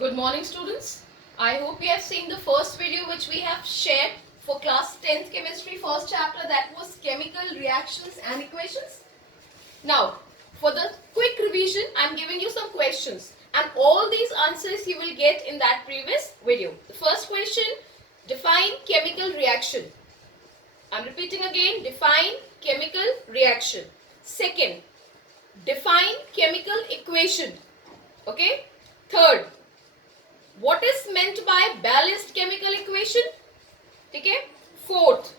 Good morning, students. I hope you have seen the first video which we have shared for class 10th chemistry first chapter, that was chemical reactions and equations. Now, for the quick revision, I am giving you some questions and all these answers you will get in that previous video. The first question, define chemical reaction. I am repeating again, define chemical reaction. Second, define chemical equation. Okay. Third, what is meant by balanced chemical equation? Okay. Fourth,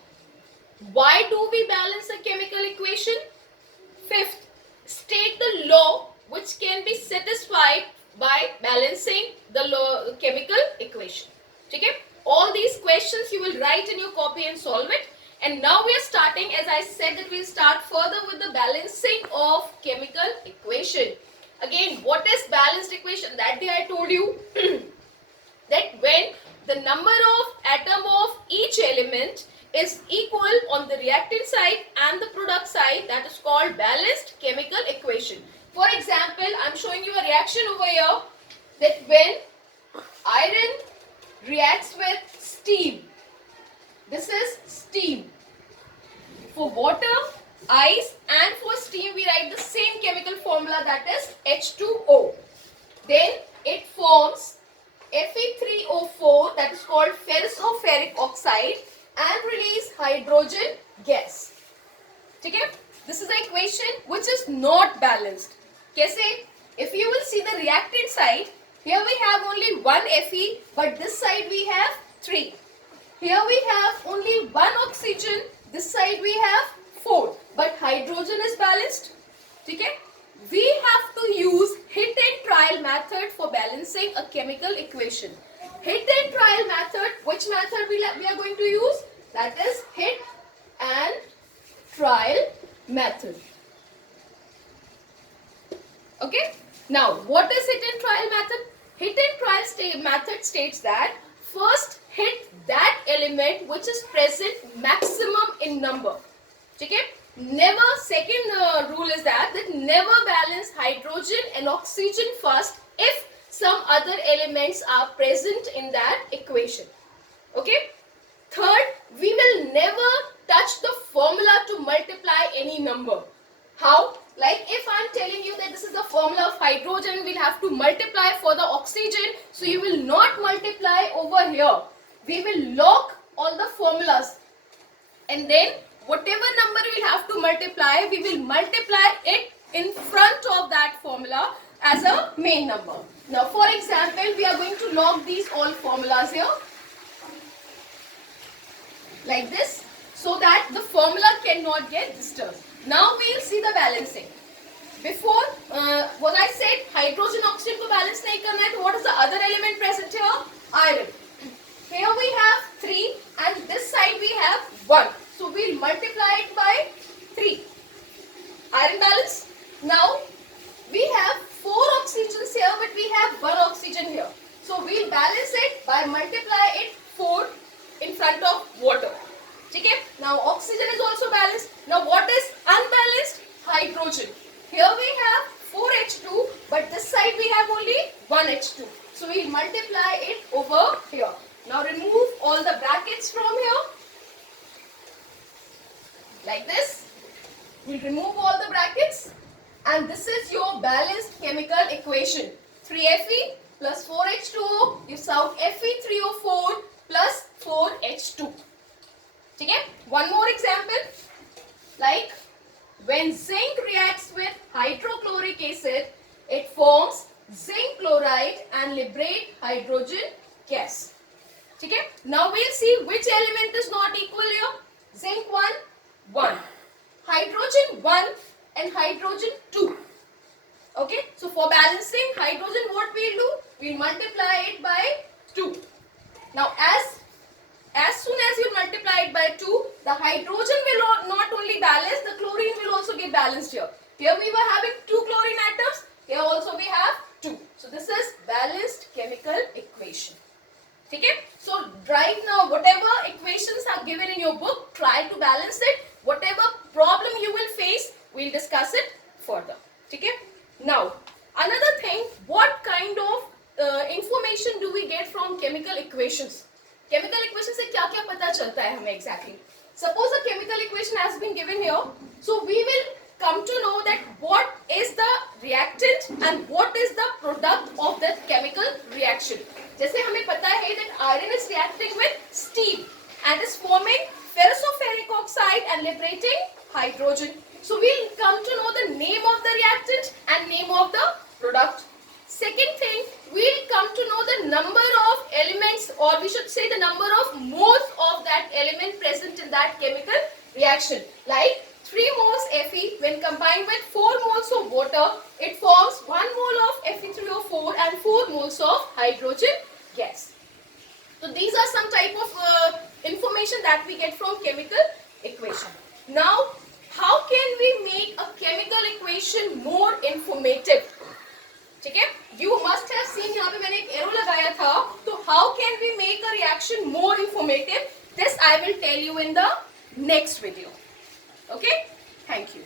why do we balance a chemical equation? Fifth, state the law which can be satisfied by balancing the chemical equation. Okay. All these questions you will write in your copy and solve it. And now we are starting, as I said, that we will start further with the balancing of chemical equation. Again, what is balanced equation? That day I told you that when the number of atom of each element is equal on the reactant side and the product side, that is called balanced chemical equation. For example, I am showing you a reaction over here, that when iron reacts with steam, this is steam. For water, ice and for steam we write the same chemical formula, that is H2O. Then it forms Fe3O4, that is called ferrous oxide, and release hydrogen gas. Okay? This is the equation which is not balanced. Kaise? If you will see the reactant side, here we have only one Fe, but this side we have 3. Here we have only one oxygen, this side we have 4, but hydrogen is balanced. Okay? We have to use hit and trial method for balancing a chemical equation. Hit and trial method, which method we are going to use? That is hit and trial method. Okay? Now, what is hit and trial method? Hit and trial method states that first hit that element which is present maximum in number. Okay? Never, second rule is that never balance hydrogen and oxygen first if some other elements are present in that equation. Okay? Third, we will never touch the formula to multiply any number. How? Like if I am telling you that this is the formula of hydrogen, we'll have to multiply for the oxygen. So you will not multiply over here. We will lock all the formulas. And then whatever number we'll have to multiply, we will multiply it in front of that formula as a main number. Now for example, we are going to log these all formulas here. Like this. So that the formula cannot get disturbed. Now we will see the balancing. Before, what I said, hydrogen oxygen को balance नहीं करना है, तो what is the other element present here? Iron. Here we have 3 and this side we have 1. So we will multiply it by 3. Iron balance. Now we have 4 oxygens here, but we have 1 oxygen here. So we will balance it by multiply it 4 in front of water. Okay? Now oxygen is also balanced. Now what is unbalanced? Hydrogen. Here we have 4H2, but this side we have only 1H2. So we multiply it over here. Now remove all the brackets from here. Like this. We'll remove all the brackets. And this is your balanced chemical equation. 3Fe plus 4H2O gives out Fe3O4 plus 4H2. Okay? One more example. Like when zinc reacts with hydrochloric acid, it forms zinc chloride and liberate hydrogen gas. Okay? Now we'll see which element is not equal here. Zinc 1, 1. Hydrogen 1 and hydrogen 2. Okay? So for balancing hydrogen, what we'll do? We'll multiply it by 2. Now as soon as you multiply it by 2, the hydrogen will not only balance, the chlorine will also get balanced here. Here we were having 2 chlorine atoms, here also we have 2. So this is balanced chemical equation. Okay? So right now, whatever equations are given in your book, try to balance it. Whatever problem you will face, we'll discuss it further. Okay? Now, another thing, what kind of information chemical equations. Chemical equation से क्या क्या पता चलता है हमें exactly? Suppose a chemical equation has been given here, so we will come to know that what is the reactant and what is the product of that chemical reaction. जैसे हमें पता है that iron is reacting with steam and is forming ferroferric oxide and liberating hydrogen. So we'll come to know the name of the reactant and name of the product. Second thing, we'll come to know the number of elements, or we should say the number of moles of that element present in that chemical reaction. Like 3 moles Fe when combined with 4 moles of water, it forms 1 mole of Fe3O4 and 4 moles of hydrogen gas. So these are some type of information that we get from chemical equation. Now, how can we make a chemical equation more informative? ठीक है, you must have seen यहाँ पे मैंने एक arrow लगाया था, तो how can we make a reaction more informative? This I will tell you in the next video. Okay, thank you.